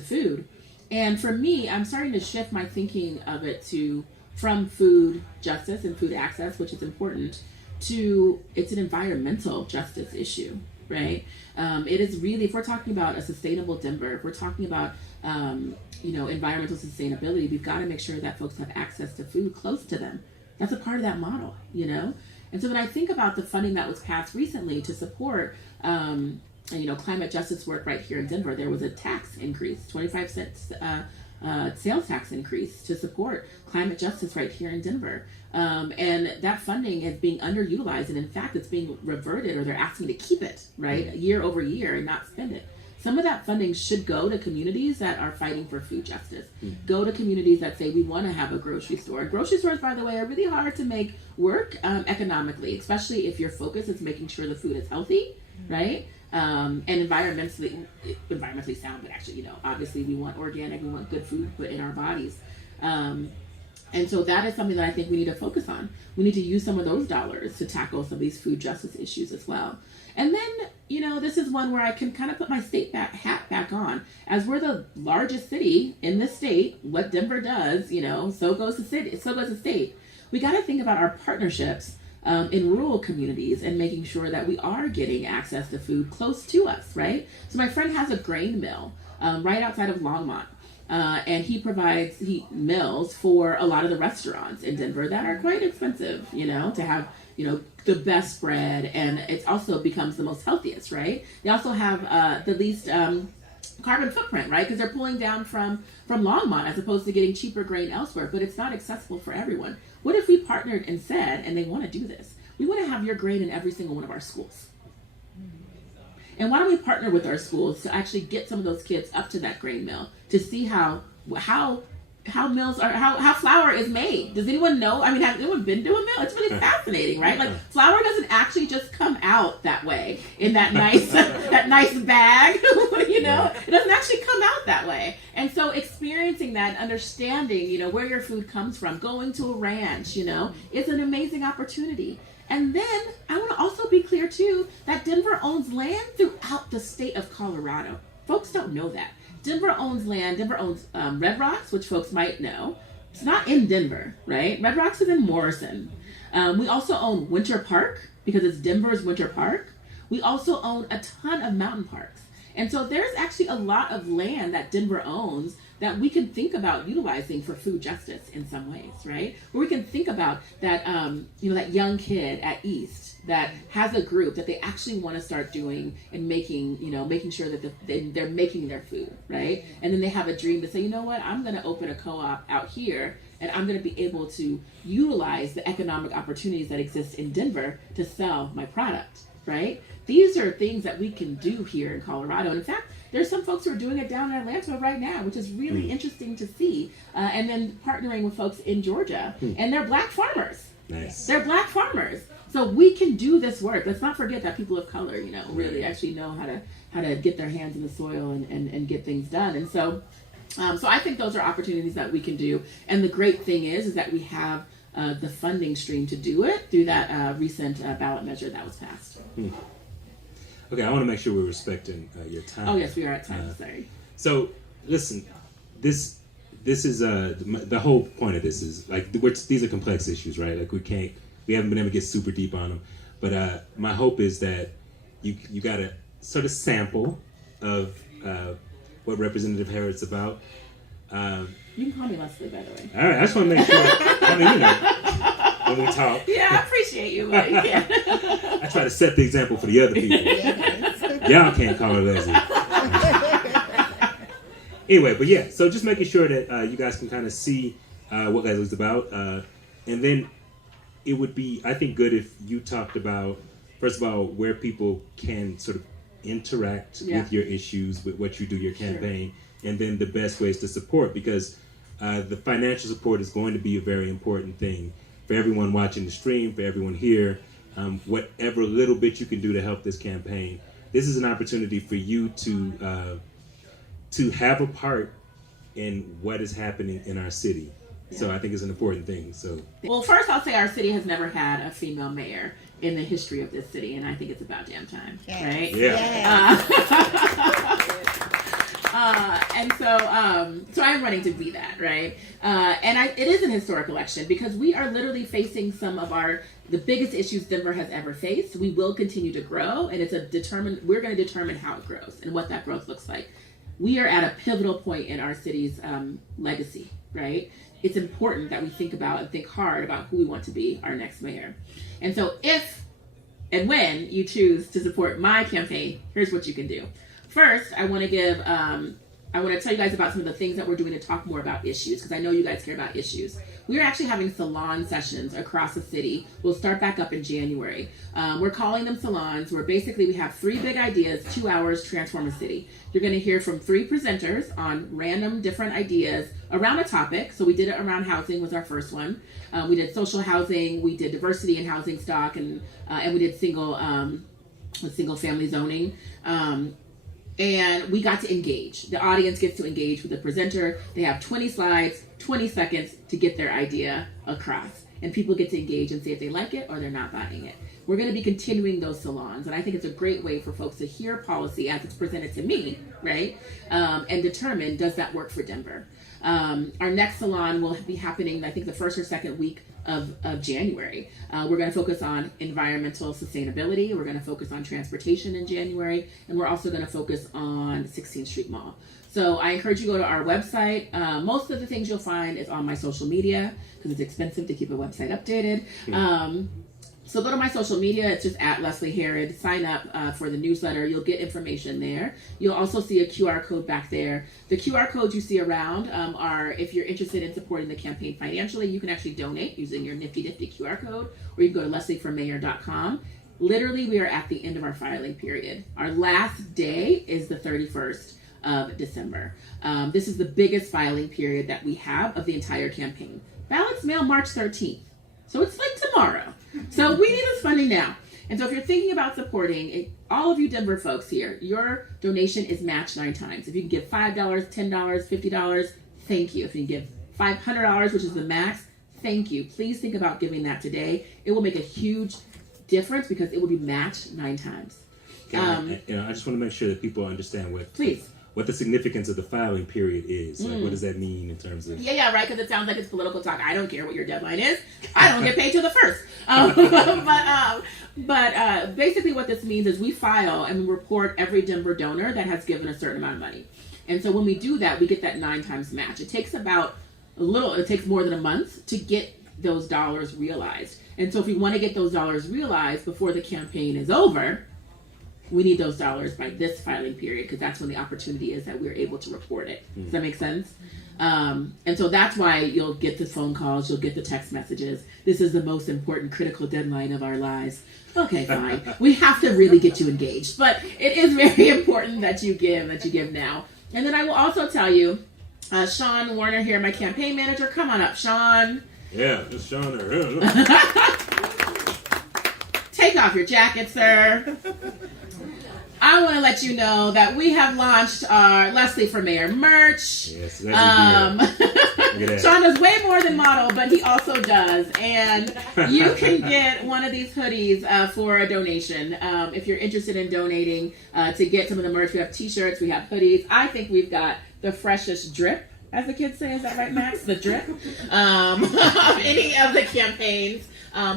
food. And for me, I'm starting to shift my thinking of it from food justice and food access, which is important, to it's an environmental justice issue, right? It is really, if we're talking about a sustainable Denver, if we're talking about environmental sustainability, we've got to make sure that folks have access to food close to them. That's a part of that model, you know? And so when I think about the funding that was passed recently to support, climate justice work right here in Denver, there was a tax increase, 25 cents sales tax increase to support climate justice right here in Denver. And that funding is being underutilized, and in fact, it's being reverted, or they're asking to keep it, right, year over year and not spend it. Some of that funding should go to communities that are fighting for food justice. Go to communities that say we want to have a grocery store. Grocery stores, by the way, are really hard to make work economically, especially if your focus is making sure the food is healthy, right? and environmentally sound, but actually, obviously we want organic, we want good food put in our bodies. And so that is something that I think we need to focus on. We need to use some of those dollars to tackle some of these food justice issues as well. And then, this is one where I can kind of put my state hat back on. As we're the largest city in the state, what Denver does, so goes the city, so goes the state. We got to think about our partnerships in rural communities and making sure that we are getting access to food close to us, right? So my friend has a grain mill right outside of Longmont. And he provides meals for a lot of the restaurants in Denver that are quite expensive, to have, the best bread, and it also becomes the most healthiest, right? They also have the least carbon footprint, right? Because they're pulling down from Longmont as opposed to getting cheaper grain elsewhere, but it's not accessible for everyone. What if we partnered and said, and they want to do this, we want to have your grain in every single one of our schools. And why don't we partner with our schools to actually get some of those kids up to that grain mill to see how mills are, how flour is made. Does anyone know? I mean, has anyone been to a mill? It's really fascinating, right? Like flour doesn't actually just come out that way in that nice that nice bag, It doesn't actually come out that way. And so experiencing that, understanding, where your food comes from, going to a ranch, is an amazing opportunity. And then I want to also be clear too that Denver owns land throughout the state of Colorado. Folks don't know that. Denver owns land. Denver owns Red Rocks, which folks might know. It's not in Denver, right? Red Rocks is in Morrison. We also own Winter Park because it's Denver's Winter Park. We also own a ton of mountain parks. And so there's actually a lot of land that Denver owns that we can think about utilizing for food justice in some ways, right? Where we can think about that, that young kid at East that has a group that they actually want to start doing and making sure that they're making their food, right? And then they have a dream to say, I'm going to open a co-op out here and I'm going to be able to utilize the economic opportunities that exist in Denver to sell my product, right? These are things that we can do here in Colorado. And in fact, there's some folks who are doing it down in Atlanta right now, which is really interesting to see. And then partnering with folks in Georgia. And they're Black farmers. Nice. They're Black farmers. So we can do this work. Let's not forget that people of color, really actually know how to get their hands in the soil and get things done. And so I think those are opportunities that we can do. And the great thing is that we have the funding stream to do it through that recent ballot measure that was passed. Okay, I want to make sure we're respecting your time. Oh yes, we are at time. Sorry. So listen, this is the whole point of this is like these are complex issues, right? Like we haven't been able to get super deep on them, but my hope is that you got a sort of sample of what Representative Harrod's about. You can call me Leslie, by the way. All right, I just want to make sure. I mean, when we talk. Yeah, I appreciate you, but you can't. I try to set the example for the other people. Y'all can't call her Leslie. Anyway, but yeah, so just making sure that you guys can kind of see what Leslie's about. And then it would be, I think, good if you talked about, first of all, where people can sort of interact with your issues, with what you do, your campaign, and then the best ways to support, because the financial support is going to be a very important thing for everyone watching the stream, for everyone here. Whatever little bit you can do to help this campaign, this is an opportunity for you to have a part in what is happening in our city. Yeah. So I think it's an important thing. So, well, first I'll say our city has never had a female mayor in the history of this city, and I think it's about damn time, right? Yeah. And so I'm running to be that, right? And it is an historic election because we are literally facing some of the biggest issues Denver has ever faced. We will continue to grow, and we're going to determine how it grows and what that growth looks like. We are at a pivotal point in our city's legacy, right? It's important that we think about and think hard about who we want to be our next mayor. And so if and when you choose to support my campaign, here's what you can do. First, I want to tell you guys about some of the things that we're doing to talk more about issues, because I know you guys care about issues. We're actually having salon sessions across the city. We'll start back up in January. We're calling them salons, where basically we have 3 big ideas, 2 hours, transform a city. You're going to hear from 3 presenters on random different ideas around a topic. So we did it around housing was our first one. We did social housing, we did diversity in housing stock, and we did single with single family zoning. And we got to engage. The audience gets to engage with the presenter. They have 20 slides, 20 seconds to get their idea across. And people get to engage and say if they like it or they're not buying it. We're going to be continuing those salons. And I think it's a great way for folks to hear policy as it's presented to me, right? And determine, does that work for Denver? Our next salon will be happening, I think, the first or second week of January. We're going to focus on environmental sustainability. We're going to focus on transportation in January. And we're also going to focus on 16th Street Mall. So I encourage you to go to our website. Most of the things you'll find is on my social media because it's expensive to keep a website updated. So go to my social media. It's just at Leslie Herod. Sign up for the newsletter. You'll get information there. You'll also see a QR code back there. The QR codes you see around are, if you're interested in supporting the campaign financially, you can actually donate using your nifty QR code, or you can go to leslieformayor.com. Literally, we are at the end of our filing period. Our last day is the 31st of December. This is the biggest filing period that we have of the entire campaign. Ballots mail March 13th. So it's like tomorrow. So we need this funding now. And so if you're thinking about supporting, all of you Denver folks here, your donation is matched 9 times. If you can give $5, $10, $50, thank you. If you can give $500, which is the max, thank you. Please think about giving that today. It will make a huge difference because it will be matched 9 times. I just want to make sure that people understand what the significance of the filing period is. Like, what does that mean in terms of... Yeah, right, because it sounds like it's political talk. I don't care what your deadline is. I don't get paid till the 1st. But basically what this means is we file and we report every Denver donor that has given a certain amount of money. And so when we do that, we get that 9 times match. It takes it takes more than a month to get those dollars realized. And so if we want to get those dollars realized before the campaign is over, we need those dollars by this filing period because that's when the opportunity is that we're able to report it. Does that make sense? And so that's why you'll get the phone calls, you'll get the text messages. This is the most important critical deadline of our lives. Okay, fine. We have to really get you engaged, but it is very important that you give now. And then I will also tell you, Sean Warner here, my campaign manager. Come on up, Sean. Yeah, it's Sean there. Take off your jacket, sir. I want to let you know that we have launched our Leslie for Mayor merch. Yes, that's Sean does way more than model, but he also does. And you can get one of these hoodies for a donation. If you're interested in donating to get some of the merch, we have t-shirts, we have hoodies. I think we've got the freshest drip, as the kids say. Is that right, Max? The drip of any of the campaigns.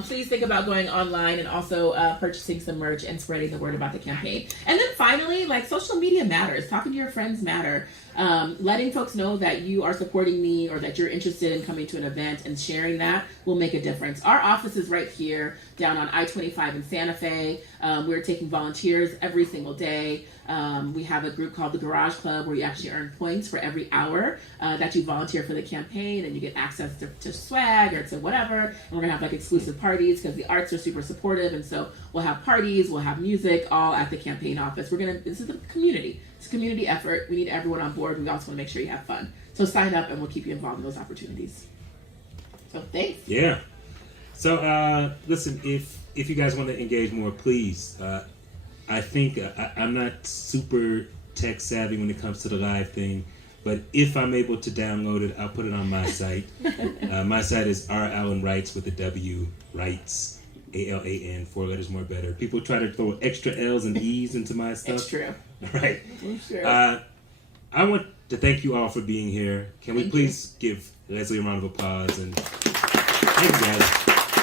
Please think about going online and also purchasing some merch and spreading the word about the campaign. And then finally, like, social media matters. Talking to your friends matter. Letting folks know that you are supporting me or that you're interested in coming to an event and sharing that will make a difference. Our office is right here down on I-25 in Santa Fe. We're taking volunteers every single day. We have a group called the Garage Club where you actually earn points for every hour that you volunteer for the campaign, and you get access to swag or to whatever. And we're going to have like exclusive parties because the arts are super supportive, and so we'll have parties, we'll have music, all at the campaign office. This is a community. It's a community effort. We need everyone on board. We also want to make sure you have fun. So sign up and we'll keep you involved in those opportunities. So thanks. Yeah. So listen, if you guys want to engage more, please. I think I'm not super tech savvy when it comes to the live thing, but if I'm able to download it, I'll put it on my site. My site is R. Allen Wrights with a W, Wrights, ALAN, 4 letters more better. People try to throw extra L's and E's into my stuff. It's true. Right. It's true. I want to thank you all for being here. Can we please give Leslie a round of applause? And thank you guys.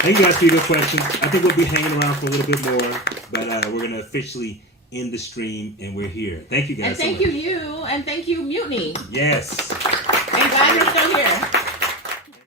Thank you guys for your good questions. I think we'll be hanging around for a little bit more, but we're going to officially end the stream, and we're here. Thank you guys. And thank you, and thank you, Mutiny. Yes. And glad you're still here.